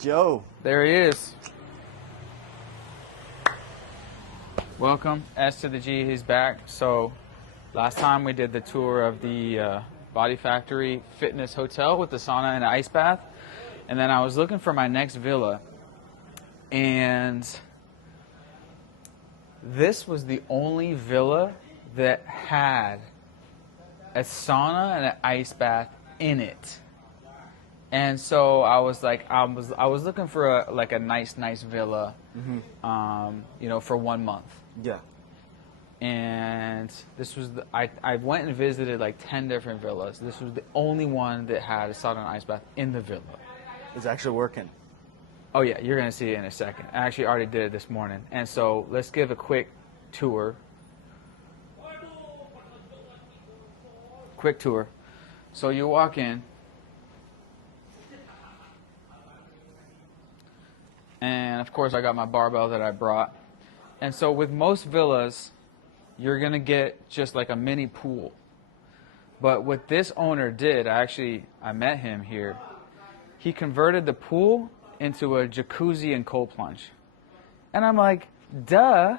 Joe. There he is. Welcome, S to the G, he's back. So last time we did the tour of the Body Factory Fitness Hotel with the sauna and ice bath. And then I was looking for my next villa. And this was the only villa that had a sauna and an ice bath in it. And so I was like, I was looking for a nice villa, you know, for 1 month. Yeah. And this was I went and visited like 10 different villas. This was the only one that had a sauna and ice bath in the villa. It's actually working. Oh yeah, you're gonna see it in a second. I actually already did it this morning. And so let's give a quick tour. So you walk in. And of course I got my barbell that I brought. And so with most villas, you're going to get just like a mini pool. But what this owner did, I met him here. He converted the pool into a jacuzzi and cold plunge. And I'm like, duh.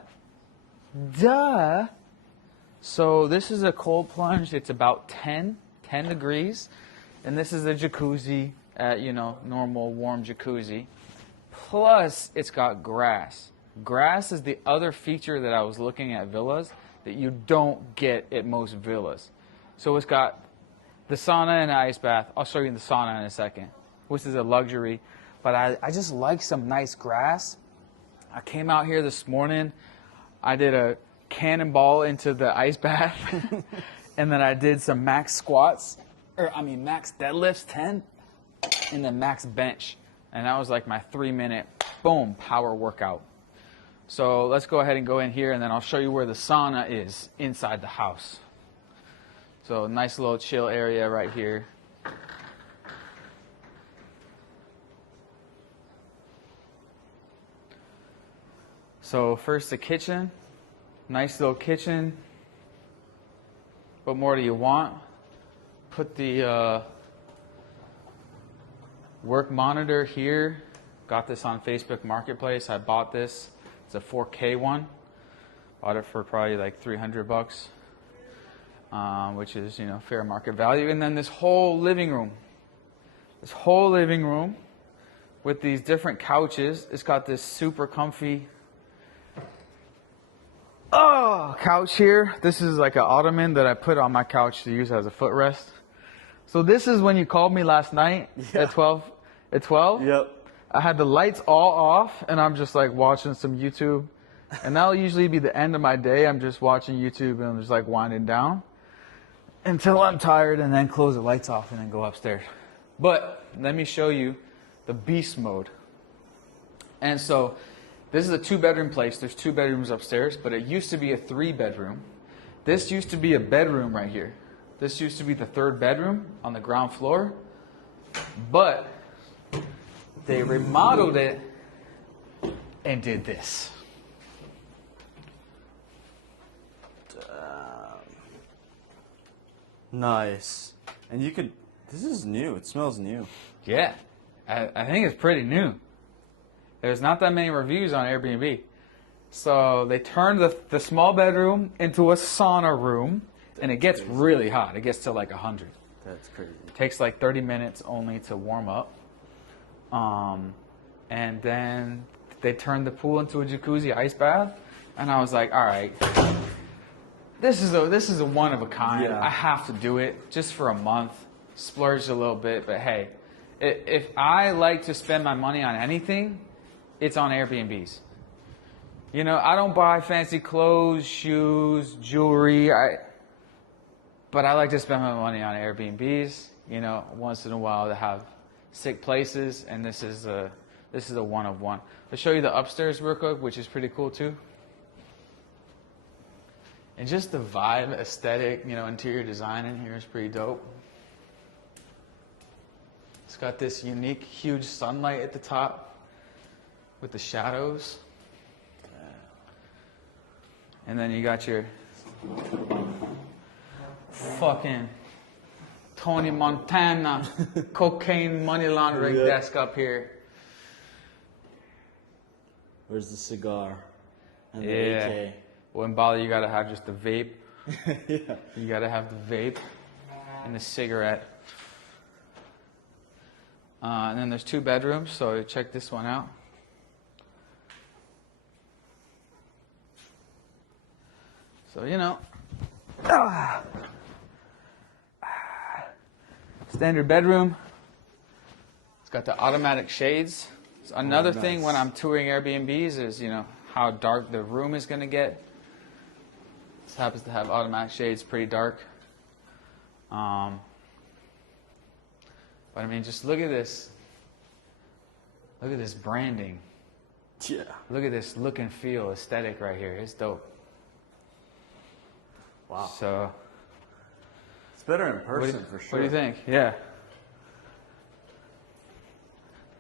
So this is a cold plunge. It's about 10 degrees. And this is a jacuzzi at, you know, normal warm jacuzzi. Plus, it's got grass. Grass is the other feature that I was looking at villas that you don't get at most villas. So it's got the sauna and ice bath. I'll show you the sauna in a second, which is a luxury. But I just like some nice grass. I came out here this morning. I did a cannonball into the ice bath. And then I did some max max deadlifts, 10, and then max bench. And that was like my 3-minute, boom, power workout. So let's go ahead and go in here, and then I'll show you where the sauna is inside the house. So nice little chill area right here. So first the kitchen. Nice little kitchen. What more do you want? Put the work monitor here. Got this on Facebook Marketplace. I bought this. It's a 4K one. Bought it for probably like $300, which is, you know, fair market value. And then this whole living room with these different couches. It's got this super comfy couch here. This is like an ottoman that I put on my couch to use as a footrest. So this is when you called me last night at 12. At 12? Yep. I had the lights all off, and I'm just like watching some YouTube. And that'll usually be the end of my day. I'm just watching YouTube, and I'm just like winding down until I'm tired, and then close the lights off and then go upstairs. But let me show you the beast mode. And so this is a 2-bedroom place. There's 2 bedrooms upstairs, but it used to be a 3-bedroom. This used to be a bedroom right here. This used to be the 3rd bedroom on the ground floor, but they remodeled it and did this. Nice. And this is new. It smells new. Yeah, I think it's pretty new. There's not that many reviews on Airbnb. So they turned the small bedroom into a sauna room, and it gets really hot. It gets to like 100. That's crazy. It takes like 30 minutes only to warm up. And then they turned the pool into a jacuzzi ice bath, and I was like, all right, this is a one of a kind. Yeah. I have to do it just for a month, splurge a little bit. But hey, if I like to spend my money on anything, it's on Airbnbs. You know, I don't buy fancy clothes, shoes, jewelry. But I like to spend my money on Airbnbs. You know, once in a while to have sick places, and this is a one of one. I'll show you the upstairs real quick, which is pretty cool too. And just the vibe, aesthetic, you know, interior design in here is pretty dope. It's got this unique, huge sunlight at the top with the shadows. And then you got your fucking Tony Montana cocaine money laundering desk up here. Where's the cigar? And the Yeah. AK. Well, in Bali, you gotta have just the vape. Yeah. You gotta have the vape and the cigarette. And then there's 2 bedrooms, so check this one out. So, you know, standard bedroom. It's got the automatic shades. So another thing nice. when I'm touring Airbnbs is, you know, how dark the room is going to get. This happens to have automatic shades, pretty dark. But I mean, just look at this. Look at this branding. Yeah. Look at this look and feel aesthetic right here. It's dope. Wow. So, It's better in person for sure. what do you think? Yeah.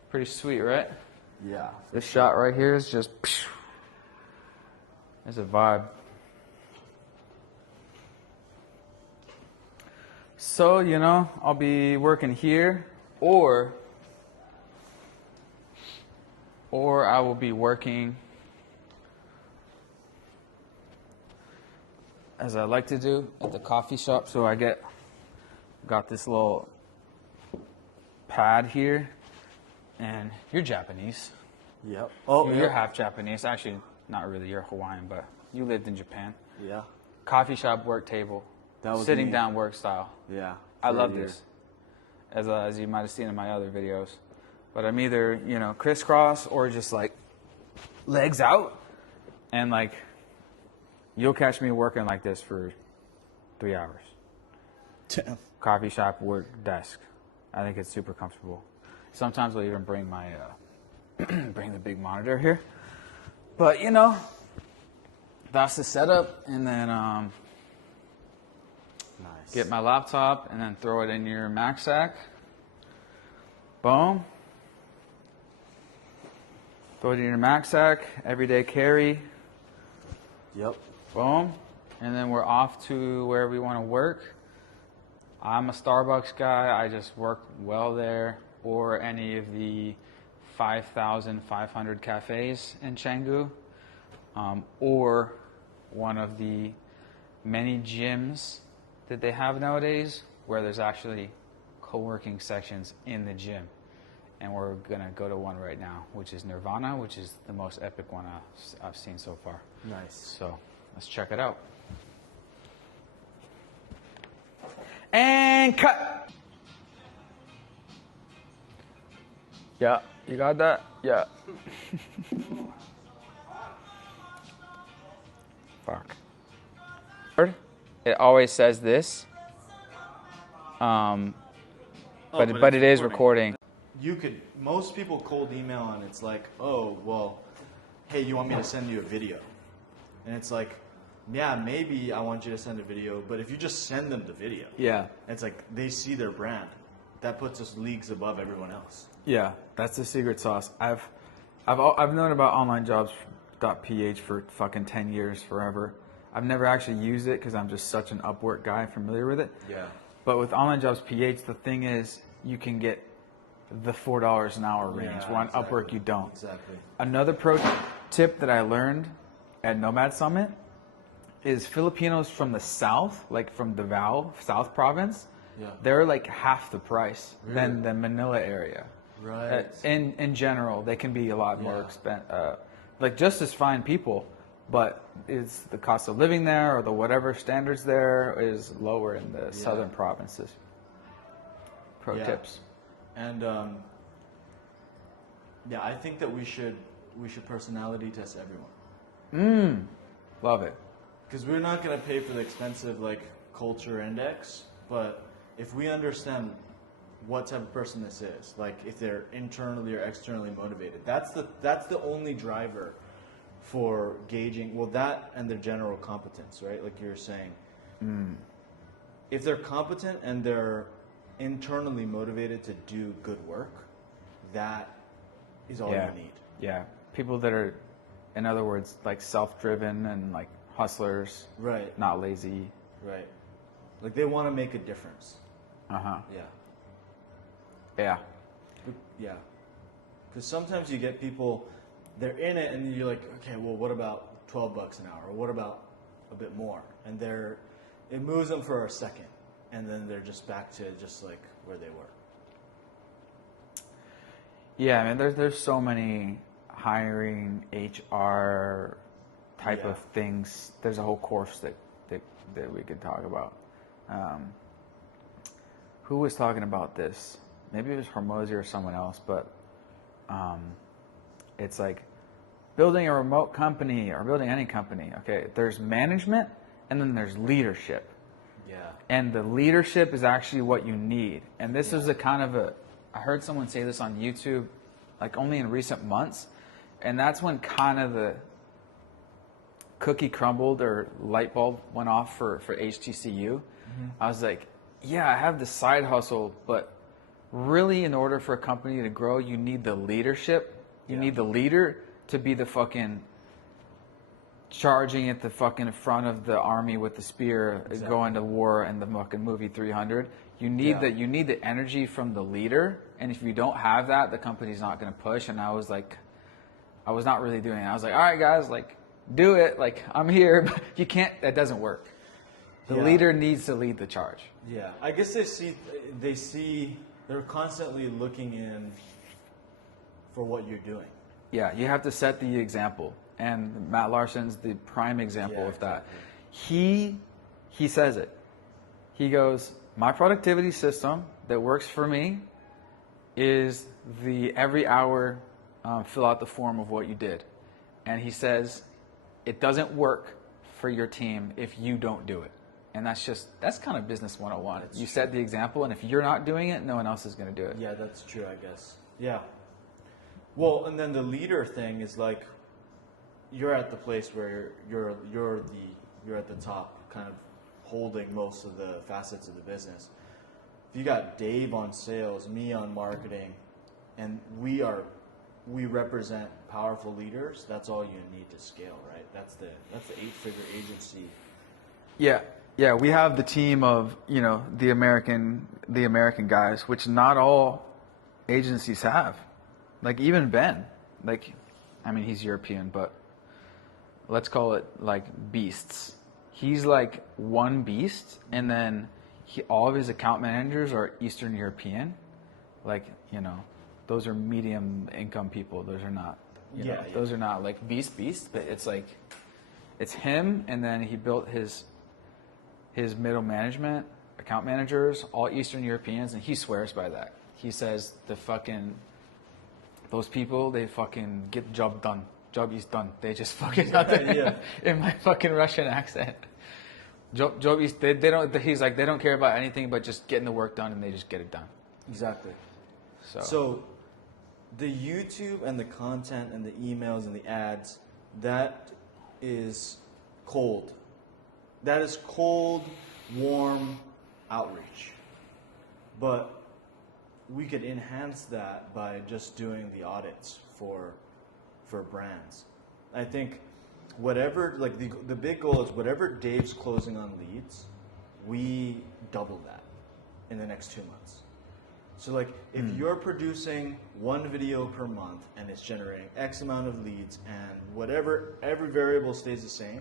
Pretty sweet, right? Yeah. This shot right here is just, there's a vibe. So, you know, I'll be working here, or I will be working, as I like to do, at the coffee shop. So I got this little pad here, and you're Japanese. Yep. Oh, You're yeah. half Japanese. Actually, not really. You're Hawaiian, but you lived in Japan. Yeah. Coffee shop work table, That was sitting me. down work style. Yeah. I for a love year. this, as you might have seen in my other videos. But I'm either, you know, crisscross or just like legs out, and like you'll catch me working like this for 3 hours. Damn. Coffee shop work desk. I think it's super comfortable. Sometimes I'll even bring my bring the big monitor here. But you know, that's the setup, and then Nice. get my laptop and then throw it in your knapsack. Boom. Throw it in your knapsack. Everyday carry. Yep. Boom. And then we're off to where we want to work. I'm a Starbucks guy. I just work well there, or any of the 5,500 cafes in Canggu, or one of the many gyms that they have nowadays where there's actually co-working sections in the gym. And we're going to go to one right now, which is Nirvana, which is the most epic one I've seen so far. Nice. So let's check it out. And cut. Yeah, you got that? Yeah. Fuck. It always says this. But it is recording. You could, most people cold email and it's like, oh, well, hey, you want me to send you a video? And it's like, yeah, maybe I want you to send a video, but if you just send them the video, Yeah. it's like they see their brand. That puts us leagues above everyone else. Yeah, that's the secret sauce. I've known about onlinejobs.ph for fucking 10 years, forever. I've never actually used it because I'm just such an Upwork guy, familiar with it. Yeah. But with onlinejobs.ph, the thing is, you can get the $4 an hour range. Yeah, Where on exactly. Upwork, you don't. Exactly. Another pro tip that I learned at Nomad Summit is Filipinos from the South, like from Davao, South Province, Yeah. they're like half the price than the Manila area. Right. In general, they can be a lot more Yeah. expensive, like just as fine people, but is the cost of living there or the whatever standards there is lower in the southern provinces. Pro Yeah. tips. And yeah, I think that we should personality test everyone. Love it. Because we're not going to pay for the expensive like culture index, but if we understand what type of person this is, like if they're internally or externally motivated, that's the only driver for gauging, well, that and their general competence, right? Like you're saying. If they're competent and they're internally motivated to do good work, that is all you need. Yeah. People that are, in other words, like self-driven and like hustlers, Right. not lazy. Right. Like they want to make a difference. Uh-huh. Yeah. Yeah. Yeah. Because sometimes you get people they're in it, and you're like, okay, well, what about $12 an hour, or what about a bit more? And it moves them for a second, and then they're just back to just like where they were. Yeah, I mean, there's so many hiring, HR type of things. There's a whole course that we could talk about. Who was talking about this? Maybe it was Hormozy or someone else, but it's like building a remote company or building any company. Okay, there's management and then there's leadership. Yeah. And the leadership is actually what you need. And this is I heard someone say this on YouTube, like only in recent months. And that's when kind of the cookie crumbled or light bulb went off for HTCU. Mm-hmm. I was like, yeah, I have this side hustle, but really in order for a company to grow, you need the leadership. You need the leader to be the fucking charging at the fucking front of the army with the spear, going to war in the fucking movie 300. You need you need the energy from the leader, and if you don't have that, the company's not going to push. And I was not really doing it. I was like, all right, guys, like, do it. Like, I'm here, but you can't. That doesn't work. The leader needs to lead the charge. Yeah, I guess they're constantly looking in for what you're doing. Yeah, you have to set the example. And Matt Larson's the prime example of that. Exactly. He says it. He goes, my productivity system that works for me is the every hour fill out the form of what you did. And he says, it doesn't work for your team if you don't do it. And that's kind of business 101. You set the example, and if you're not doing it, no one else is going to do it. Yeah, that's true, I guess. Yeah. Well, and then the leader thing is like, you're at the place where you're at the top, kind of holding most of the facets of the business. If you got Dave on sales, me on marketing, and we represent powerful leaders, that's all you need to scale, right? That's the 8-figure agency. Yeah, we have the team of, the American guys, which not all agencies have. Like even Ben, he's European, but let's call it like beasts. He's like one beast, and then all of his account managers are Eastern European. Those are medium income people. Those are not, those are not like beast, but it's like, it's him, and then he built his middle management, account managers, all Eastern Europeans, and he swears by that. He says those people, they fucking get the job done. Job is done. They just fucking in my fucking Russian accent. Job is they don't. He's like, they don't care about anything but just getting the work done, and they just get it done. Exactly. So the YouTube and the content and the emails and the ads, that is cold. That is cold, warm outreach. But we could enhance that by just doing the audits for brands. I think whatever, like the big goal is whatever Dave's closing on leads, we double that in the next 2 months. So like if you're producing one video per month and it's generating X amount of leads and whatever, every variable stays the same,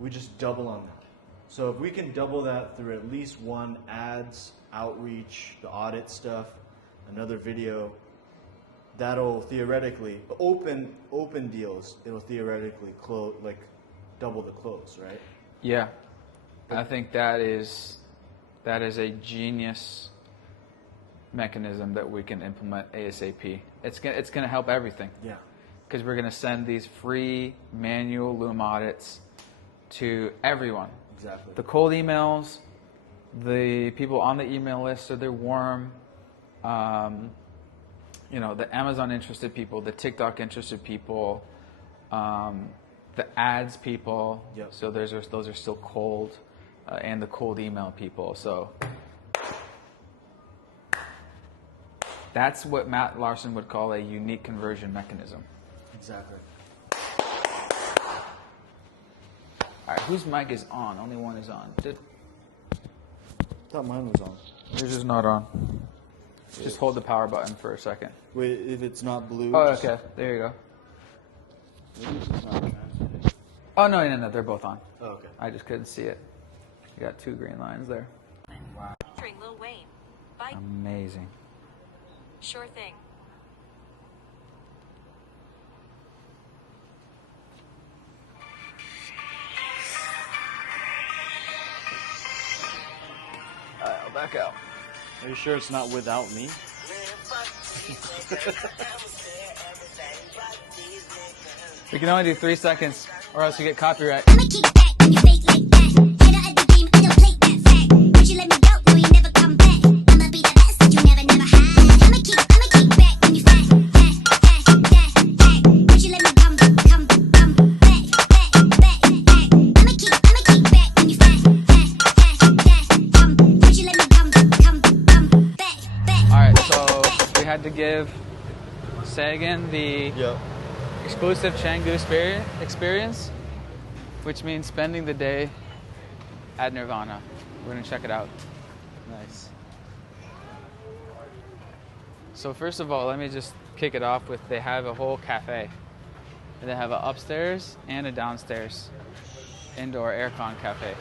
we just double on that. So if we can double that through at least one ads, outreach, the audit stuff, another video, that'll theoretically open deals. It'll theoretically close, like double the close, right? Yeah, I think that is a genius mechanism that we can implement ASAP. It's gonna help everything. Yeah, because we're gonna send these free manual Loom audits to everyone. Exactly. The cold emails, the people on the email list, so they're warm. The Amazon interested people, the TikTok interested people, the ads people. Yep. So those are still cold, and the cold email people. So that's what Matt Larson would call a unique conversion mechanism. Exactly. All right, whose mic is on? Only one is on. I thought mine was on. Yours is not on. Just hold the power button for a second. Wait, if it's not blue. Oh, okay. There you go. Maybe it's just not transmitting. Oh, no, they're both on. Oh, okay. I just couldn't see it. You got 2 green lines there. Wow. Featuring Lil Wayne. Bye. Amazing. Sure thing. Alright, I'll back out. Are you sure it's not without me? We can only do 3 seconds, or else you get copyright. I'ma kick back when you fake like that. Head out of the game, I don't take that fact. Would you let me go? No, you never come back. I'ma be the best that you never had. I'ma kick back when you fat. Would you let me come back. I'ma kick back when you fat. Would you let me come back. Alright, so we had to give Sagan the Yep. exclusive Canggu experience, which means spending the day at Nirvana. We're gonna check it out. Nice. So first of all, let me just kick it off with they have a whole cafe. And they have an upstairs and a downstairs indoor aircon cafe.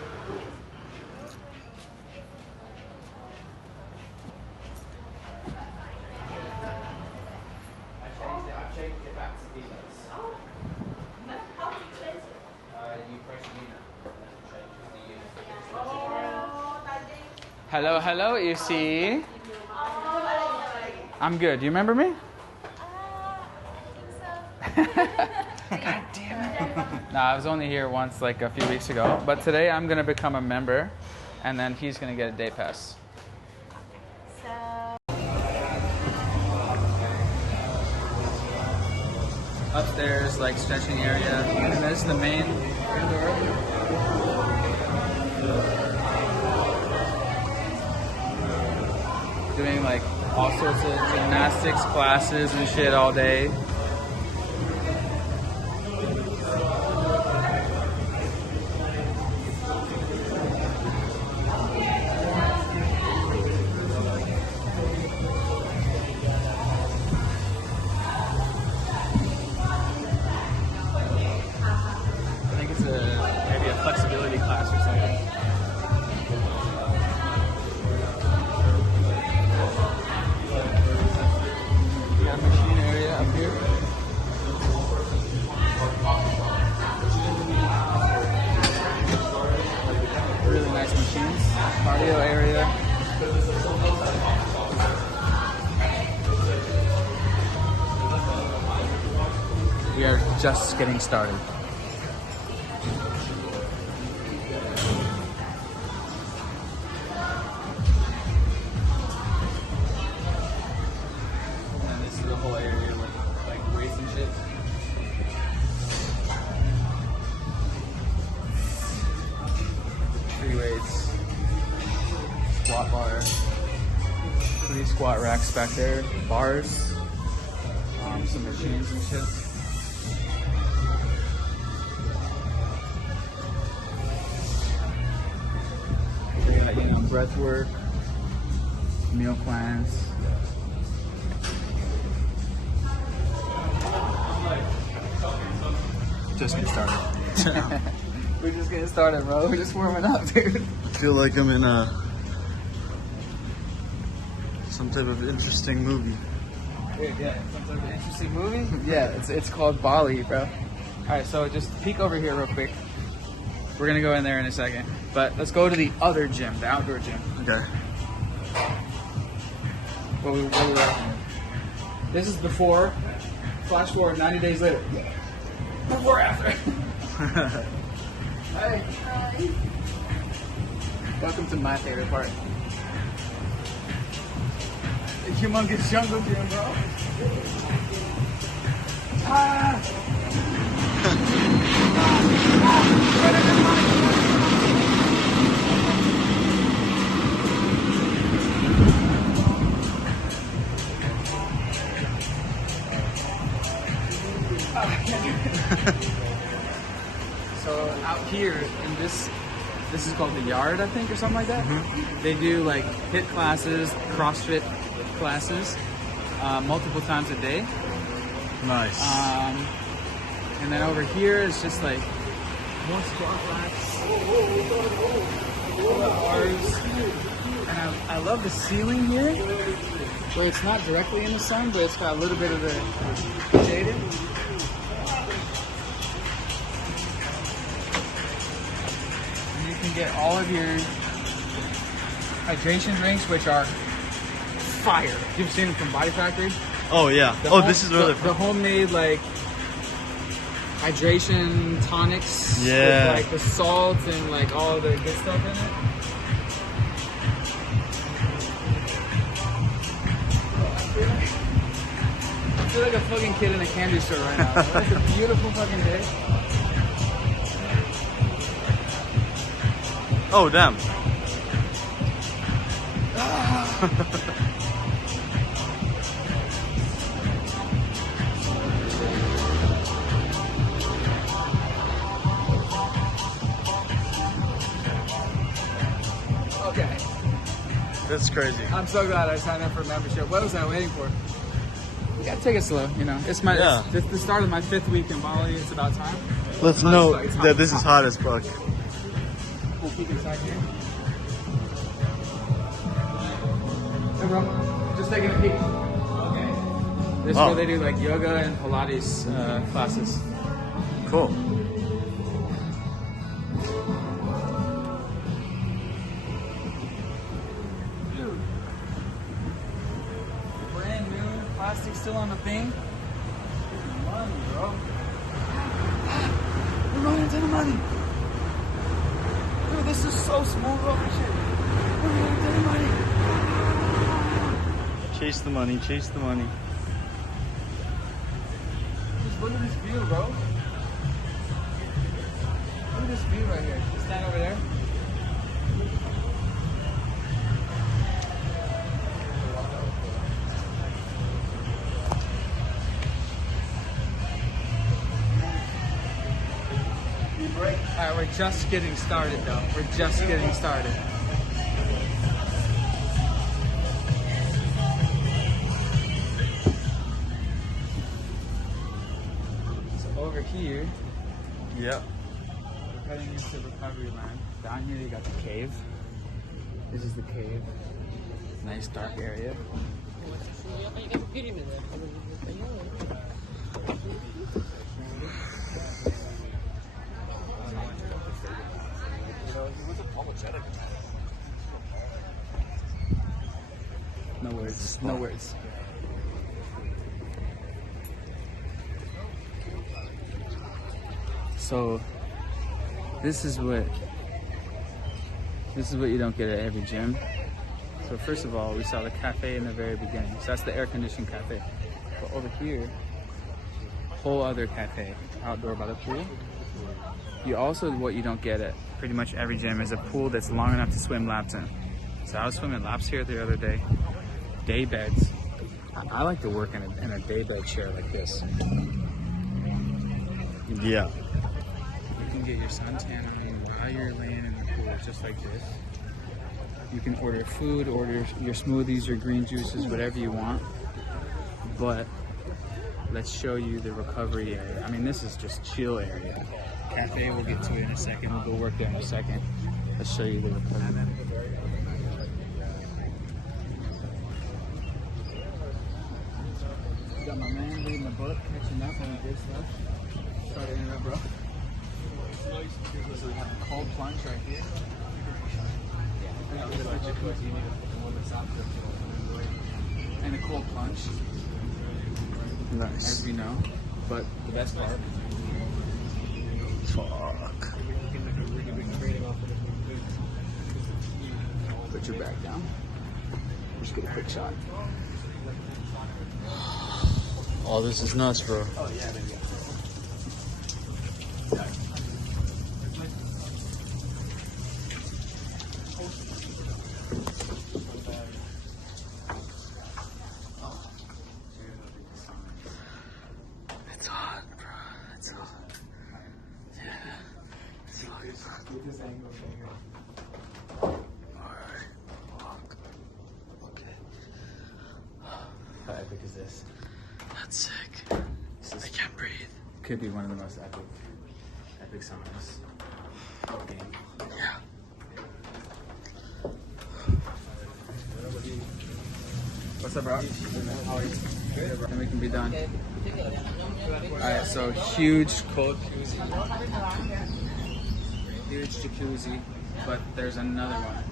Hello, hello, EC. I'm good. Do you remember me? God damn it. No, I was only here once, like a few weeks ago. But today I'm going to become a member, and then he's going to get a day pass. Upstairs, like stretching area. And there's the main indoor. Doing like all sorts of gymnastics classes and shit all day. I think it's maybe a flexibility class or something. We got a machine area up here. Really nice machines. Cardio area. We are just getting started. And this is the whole area with like weights and shit. Free weights, squat bar, 3 squat racks back there, bars, some machines and shit. We got, breath work, meal plans. Just get started. We're just getting started, bro. We're just warming up, dude. I feel like I'm in some type of interesting movie. Dude, yeah, some sort of interesting movie. Yeah, it's called Bali, bro. All right, so just peek over here real quick. We're gonna go in there in a second, but let's go to the other gym, the outdoor gym. Okay. What we were at. This is before. Flash forward 90 days later. Before after. Hey. Hi. Welcome to my favorite part. The humongous jungle gym, bro. So out here in this is called the yard, I think, or something like that. Mm-hmm. They do like HIIT classes, CrossFit classes, multiple times a day. Nice. And then over here is just like more squat racks, bars. And I love the ceiling here, where it's not directly in the sun, but it's got a little bit of the shaded. And you can get all of your hydration drinks, which are fire. You've seen them from Body Factory? Oh yeah. This is really the homemade like hydration tonics Yeah. with like the salt and like all the good stuff in it. I feel like a fucking kid in a candy store right now. It's a beautiful fucking day. Oh damn. Okay. That's crazy. I'm so glad I signed up for a membership. What was I waiting for? You gotta take it slow, you know. It's the start of my 5th week in Bali. It's about time. Let's note that this is hot as fuck. We'll keep inside here. Hey bro, just taking a peek. Okay. This is where they do like yoga and Pilates classes. Cool. Dude. Brand new, plastic still on the thing. Money, bro. We're running into the money. Dude, this is so smooth over shit. We're running into the money. Chase the money, chase the money. Just look at this view, bro. Look at this view right here. Stand over there. Alright, we're just getting started though. We're just getting started. So over here, Yeah. we're heading into recovery land. Down here you got the cave. This is the cave. Nice dark area. No words. No words. So this is what you don't get at every gym. So first of all, we saw the cafe in the very beginning. So that's the air-conditioned cafe. But over here, whole other cafe, outdoor by the pool. You also, what you don't get at pretty much every gym is a pool that's long enough to swim laps in. So I was swimming laps here the other day. Day beds. I like to work in a day bed chair like this. Yeah. You can get your suntan on while you're laying in the pool, just like this. You can order food, order your smoothies, your green juices, whatever you want. But let's show you the recovery area. I mean, this is just chill area. Cafe, we'll get to it in a second. We'll go work there in a second. Let's show you the recovery. Got my man reading the book, catching up on the good stuff. Start it up, bro. So we have a cold plunge right here. And a cold plunge, Nice. as we know. But the best part, Fuck. put your back down. Just get a quick shot. Oh, this is nuts, bro. Oh yeah, there you go. It's hot, bro. It's hot. Yeah. It's hot. Alright. Fuck. Okay. How epic is this? That's sick. I can't breathe. Could be one of the most epic saunas. Okay. Yeah. What's up, bro? How are you? Good. And we can be done. Alright, so huge cold jacuzzi. Huge jacuzzi, but there's another one.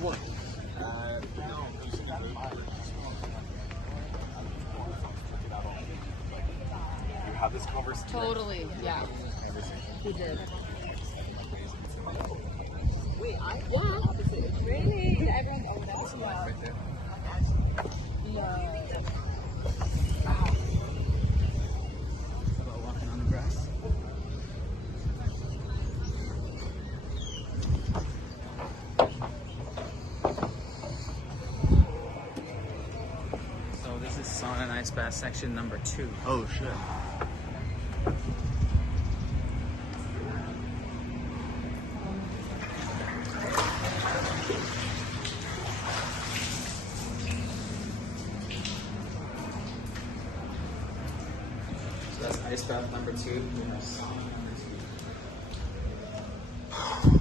What? You have this conversation. Totally, yeah. He did. Wait, really? Everyone, oh, that's wild. Right there. Yeah. How about walking on the grass? So this is sauna and ice bath section number 2. Oh shit. So that's ice bath number 2. We have sauna number 2.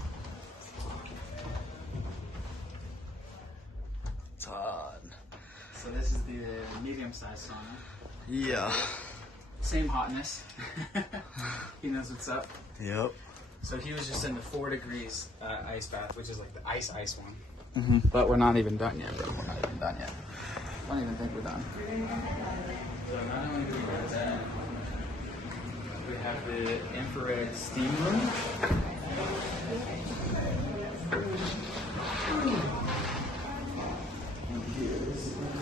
Todd. So this is the medium-sized sauna. Yeah. Same hotness. He knows what's up. Yep. So he was just in the 4 degrees ice bath, which is like the ice one. Mm-hmm. But we're not even done yet, bro. We're not even done yet. I don't even think we're done. So not only do we have that, we have the infrared steam room.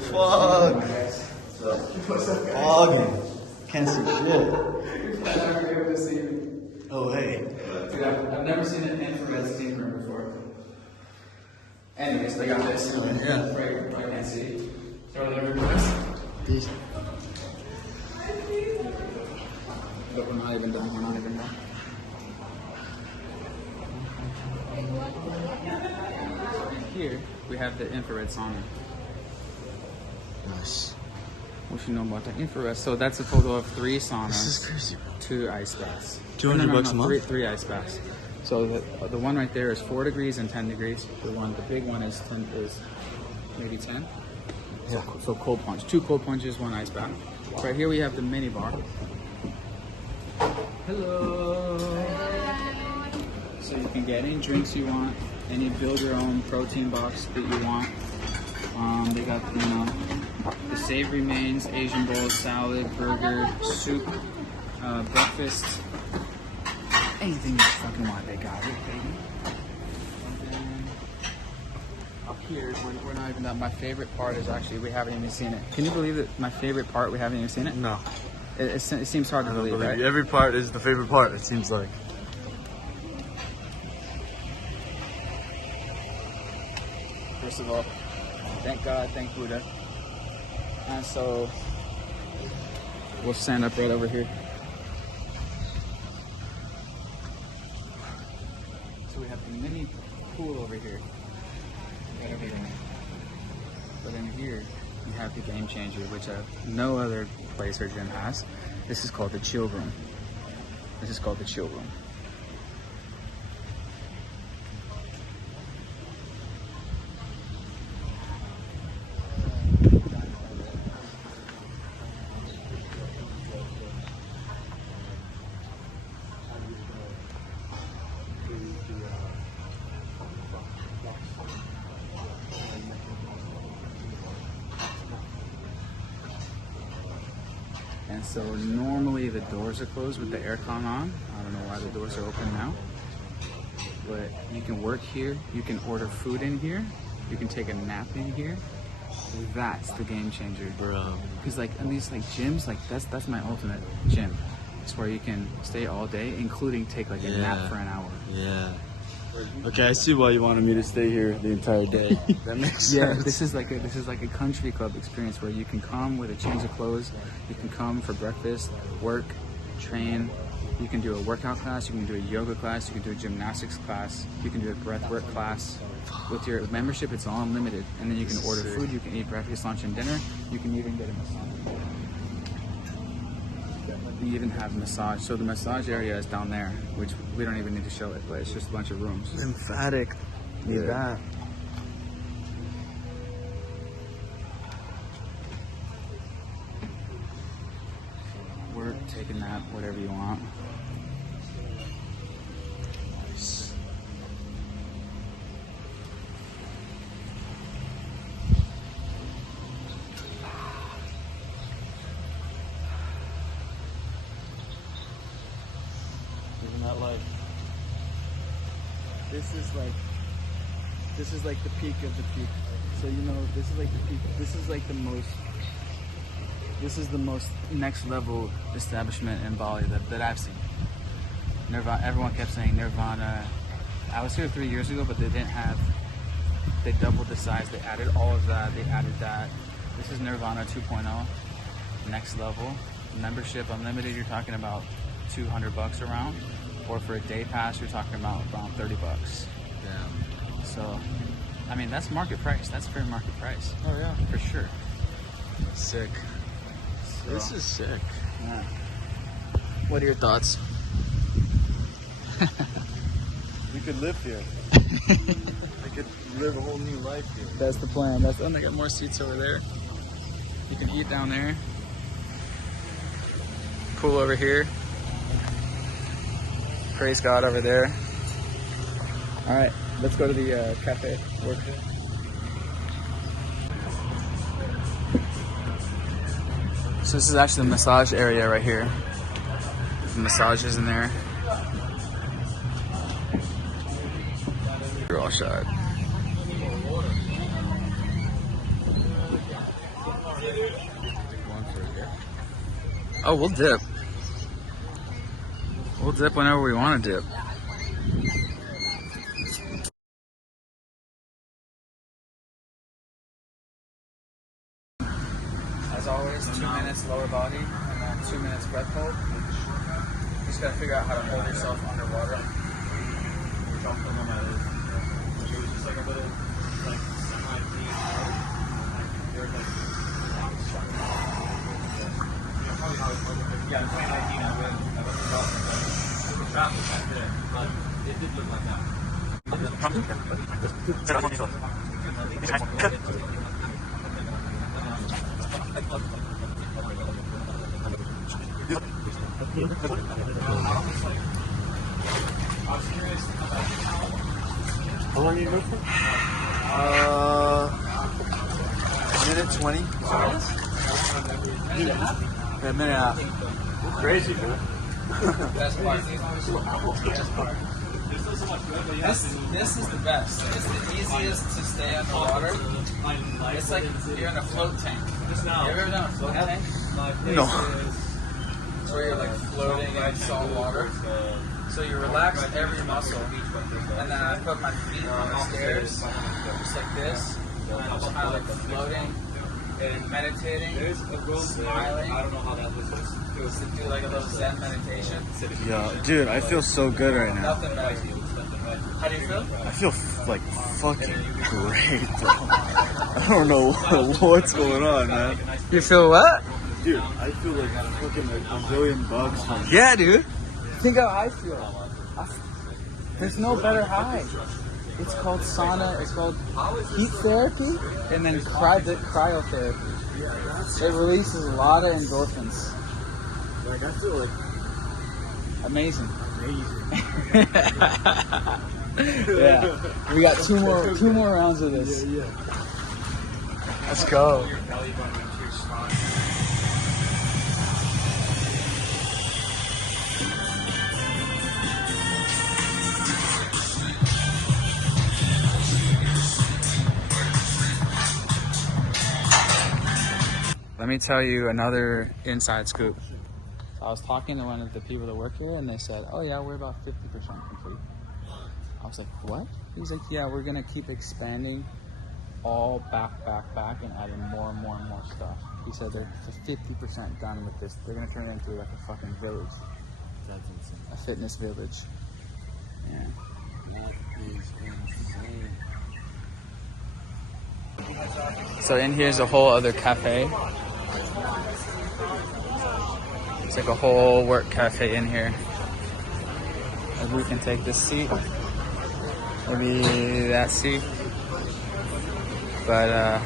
Fuck. Fogging. Can't see shit. Oh hey. Dude, I've never seen an infrared steam room before. Anyways, they got this. Yeah. Right, I can't see. Throw it over to this. But we're not even done. We're not even done. And here we have the infrared sauna. Nice. What you know about the infrared? So that's a total of 3 saunas, This is crazy, bro. 2 ice baths. $200 a month? 3 ice baths. So the one right there is 4 degrees and 10 degrees. The big one is maybe 10. Yeah. So cold plunge, 2 cold plunges, 1 ice bath. Right here we have the mini bar. Hello. So you can get any drinks you want, any build your own protein box that you want. They got the savory mains, Asian bowls, salad, burger, soup, breakfast, anything you fucking want, they got it, baby. And then up here, we're not even done. My favorite part is actually we haven't even seen it. Can you believe that my favorite part we haven't even seen it? No. It seems hard to believe, right? Every part is the favorite part, it seems like. First of all, thank God, thank Buddha. And so we'll stand up right over here. So we have the mini pool over here. Right over here. But in here, we have the game changer, which no other place or gym has. This is called the chill room. This is called the chill room. And so normally the doors are closed with the aircon on. I don't know why the doors are open now. But you can work here, you can order food in here, you can take a nap in here. That's the game changer, Bro. Because like in these like gyms, like that's my ultimate gym. It's where you can stay all day, including take like a nap for an hour. Yeah. Okay, I see why you wanted me to stay here the entire day. That makes Yeah, sense. this is like a country club experience where you can come with a change of clothes, you can come for breakfast, work, train, You can do a workout class, you can do a yoga class, you can do a gymnastics class, you can do a breathwork class. With your membership, it's all unlimited. And then you can order food, you can eat breakfast, lunch, and dinner. You can even get a massage. You even have massage. So the massage area is down there, which we don't even need to show it, but it's just a bunch of rooms. Lymphatic. Need that. Work, take a nap, whatever you want. Nice. Isn't that like? This is like the peak of the peak. So you know, this is like the peak. This is like the most. This is the most next level establishment in Bali that I've seen. Nirvana. Everyone kept saying Nirvana. I was here 3 years ago, but they didn't have. They doubled the size. They added all of that. They added that. This is Nirvana 2.0, next level. Membership unlimited. You're talking about $200 around, or for a day pass, you're talking about around $30. Damn. So, I mean, that's market price. That's fair market price. Oh yeah. For sure. Sick. So, This is sick. yeah. What are your thoughts? We could live here. I could live a whole new life here. That's the plan. That's, and they got more seats over there. You can eat down there. Pool over here. Praise God over there. All right, let's go to the cafe. So this is actually the massage area right here. The massages in there. You're all shot. Oh, we'll dip. We'll dip whenever we want to dip. As always, 2 minutes lower body and then 2 minutes breath hold. Just gotta figure out how to hold yourself underwater. Yeah, in 2019 I went to traffic back then, but it did look like that. How long are you moving for? Minute 20. Yeah, minute and a half. Crazy, dude. Best part. Best part. This is the best. It's the easiest to stay underwater. It's like you're in a float tank. You ever done a float tank? No. It's where you're like floating in salt water. So you relax every muscle. And then I put my feet on the stairs, just like this. And I'm just kind of like floating and meditating, smiling. I don't know how that was. To do like a little Zen meditation. Yeah, dude, I feel so good right now. Nothing better. How do you feel? I feel like fucking great, bro. I don't know what's going on, man. You feel what? Dude, I feel like fucking a billion bucks. Yeah, dude. Think how I feel. There's no better high. It's called sauna. It's called heat therapy, and then cryotherapy. It releases a lot of endorphins. Like, I feel like Amazing. Yeah. We got two more rounds of this. yeah. Let's go. Let me tell you another inside scoop. I was talking to one of the people that work here, and they said, "Oh yeah, we're about 50% complete." I was like, "What?" He's like, "Yeah, we're gonna keep expanding all back, and adding more and more stuff." He said they're 50% done with this. They're gonna turn it into like a fucking village. That's insane. fitness village. Yeah. That is insane. So in here's a whole other cafe. It's like a whole work cafe in here. Maybe we can take this seat. Maybe that seat. But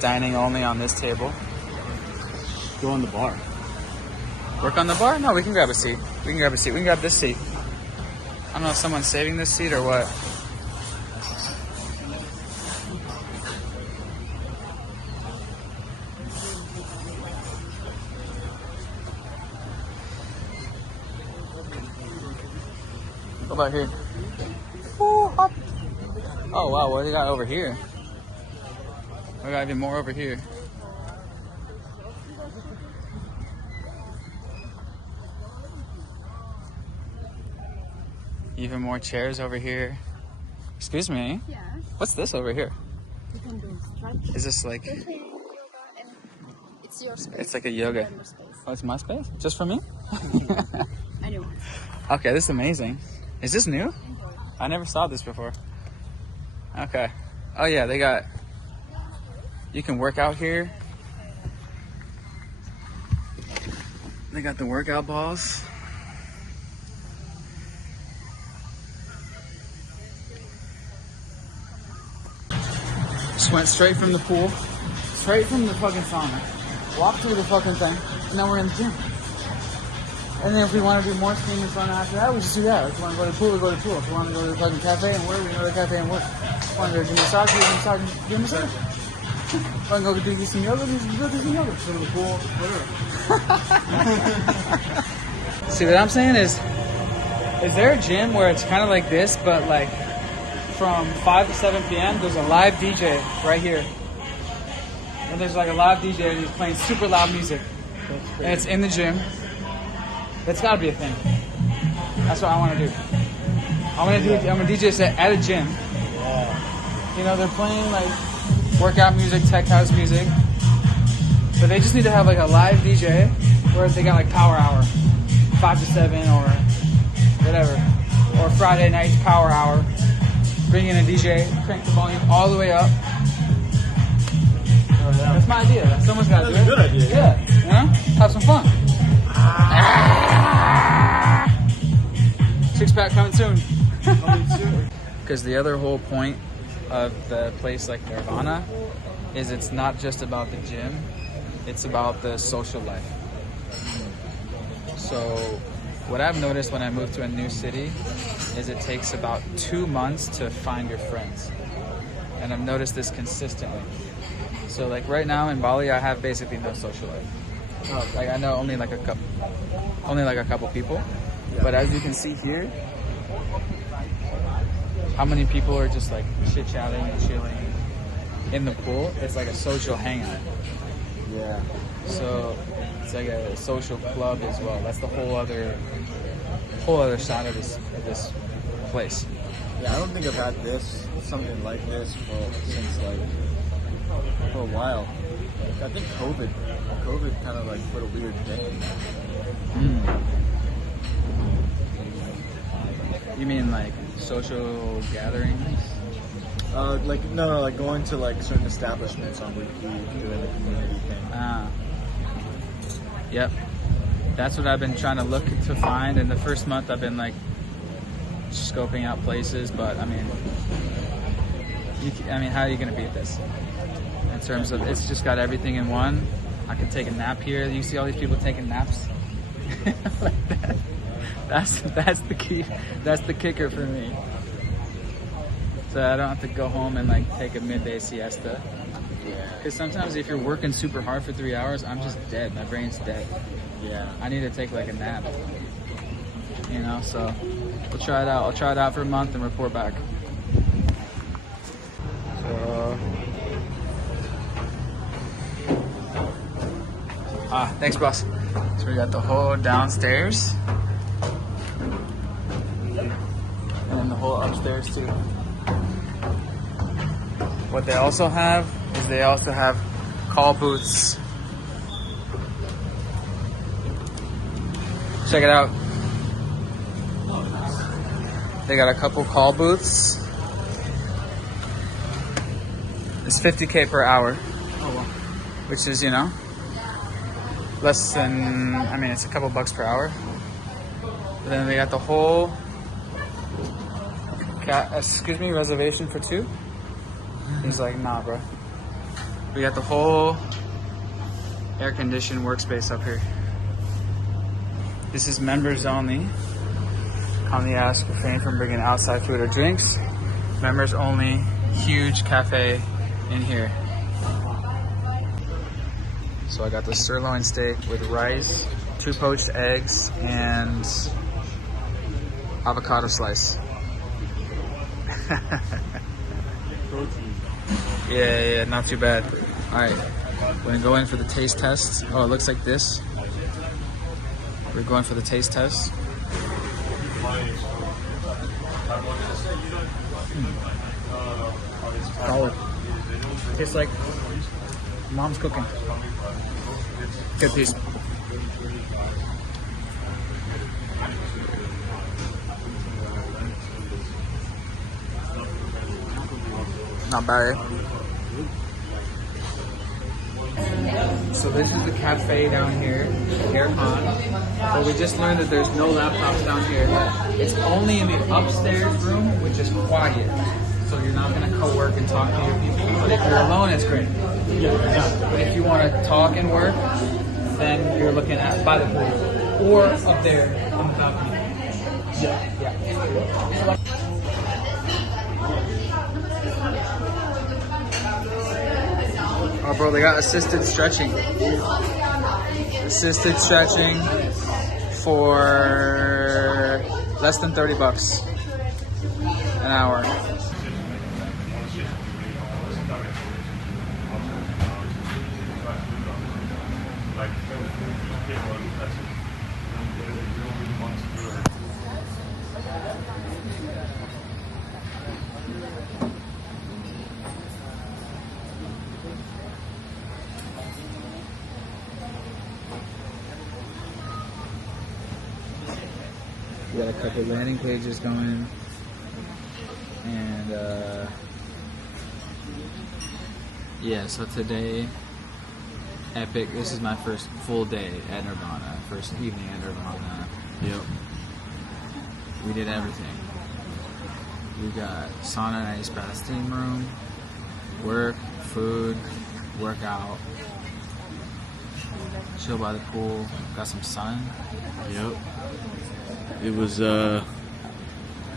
dining only on this table. Go on the bar. Work on the bar? No, we can grab a seat. We can grab a seat. We can grab this seat. I don't know if someone's saving this seat or what. What about here? Ooh, hop. Oh wow, what do they got over here? We got even more over here. Even more chairs over here. Excuse me. Yeah. What's this over here? You can do stretch. Is this like? Yoga, and it's your space. It's like a yoga. Your space. Oh, it's my space? Just for me? Anyone. Okay, this is amazing. Is this new? I never saw this before. Okay. Oh yeah, they got. You can work out here. They got the workout balls. Just went straight from the pool, straight from the fucking sauna, walked through the fucking thing, and now we're in the gym. And then if we want to do more steam and sauna after that, we just do that. If we want to go to the pool, we go to the pool. If we want to go to the fucking cafe and work, we go to the cafe and work. If we want to go to the massage, we do massage, do a massage. If we want to go do some yoga, we go do some yoga. Go to the pool, whatever. See what I'm saying is there a gym where it's kind of like this, but like from 5 to 7 p.m. there's a live DJ right here. And there's like a live DJ and he's playing super loud music. And it's in the gym. That's gotta be a thing. That's what I want to do. I'm a DJ set at a gym. You know, they're playing like workout music, tech house music. But they just need to have like a live DJ where they got like power hour, 5 to 7 or whatever. Or Friday night power hour. Bring in a DJ, crank the volume all the way up. That's my idea. Someone's got to do it. That's a good idea. Yeah, you know? Have some fun. Six pack coming soon. Because the other whole point of the place like Nirvana is it's not just about the gym, it's about the social life. So what I've noticed when I move to a new city is it takes about 2 months to find your friends. And I've noticed this consistently. So like right now in Bali, I have basically no social life. Like I know only like a couple people. Yeah. But as you can see here, how many people are just like chit-chatting and chilling in the pool? It's like a social hangout. Yeah. So it's like a social club as well. That's the whole other side of this place. Yeah, I don't think I've had something like this since for a while. I think COVID kind of like put a weird thing in there. You mean like social gatherings? Like going to like certain establishments on weekly, doing the community thing. Yep. That's what I've been trying to look to find. In the first month, I've been like scoping out places, but I mean, how are you gonna beat this? In terms of, it's just got everything in one. I can take a nap here. You see all these people taking naps like that. That's the key. That's the kicker for me. So I don't have to go home and like take a midday siesta. Yeah. Because sometimes if you're working super hard for 3 hours, I'm just dead. My brain's dead. Yeah. I need to take like a nap. You know, so we'll try it out. I'll try it out for a month and report back. So, thanks, boss. So we got the whole downstairs. And then the whole upstairs too. What they also have is they also have call booths. Check it out. They got a couple call booths. It's $50K per hour, which is, you know, less than, I mean, it's a couple bucks per hour. But then they got the whole, excuse me, reservation for two. He's like, nah, bro. We got the whole air-conditioned workspace up here. This is members only. Kindly ask, refrain from bringing outside food or drinks. Members only, huge cafe in here. So I got the sirloin steak with rice, 2 poached eggs, and avocado slice. Yeah, not too bad. All right, we're gonna go in for the taste test. Oh, it looks like this. We're going for the taste test. Solid. Tastes like mom's cooking. Good piece. Not bad. So this is the cafe down here, Aircon. But we just learned that there's no laptops down here. It's only in the upstairs room, which is quiet. So you're not gonna co-work and talk to your people. But if you're alone, it's great. But if you want to talk and work, then you're looking at by the pool or up there on the balcony. Yeah. Oh, bro, they got assisted stretching. Assisted stretching for less than $30 an hour. We got a couple landing pages going, and yeah, so today, epic. This is my first full day at Nirvana, first evening at Nirvana. Yep. We did everything. We got sauna and ice bath steam room, work, food, workout, chill by the pool, got some sun. Yep. It was a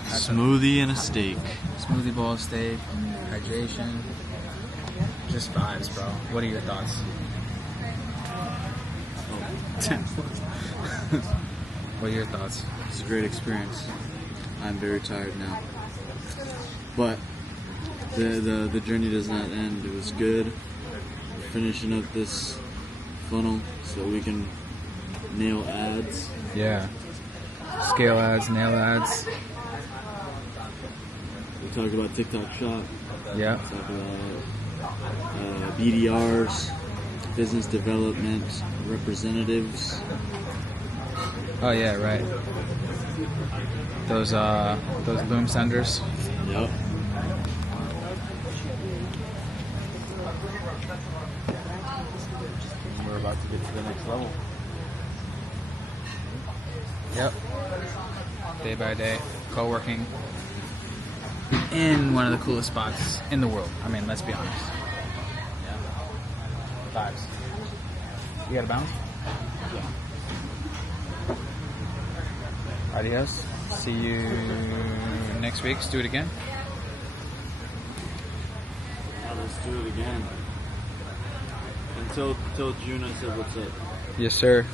smoothie and a steak. Smoothie bowl, steak, hydration. Just vibes, bro. What are your thoughts? What are your thoughts? It's a great experience. I'm very tired now. But the journey does not end. It was good. We're finishing up this funnel so we can nail ads. Yeah. Scale ads, nail ads. We talked about TikTok Shop. Yeah. We talked about BDRs, business development representatives. Oh yeah, right. Those loom senders. Yep. We're about to get to the next level. Yep. Day by day, co-working in one of the coolest spots in the world. I mean, let's be honest. Yeah. Vibes. You gotta bounce? Yeah. Adios. See you next week. Let's do it again. Now let's do it again. Until June, I said what's up. Yes, sir.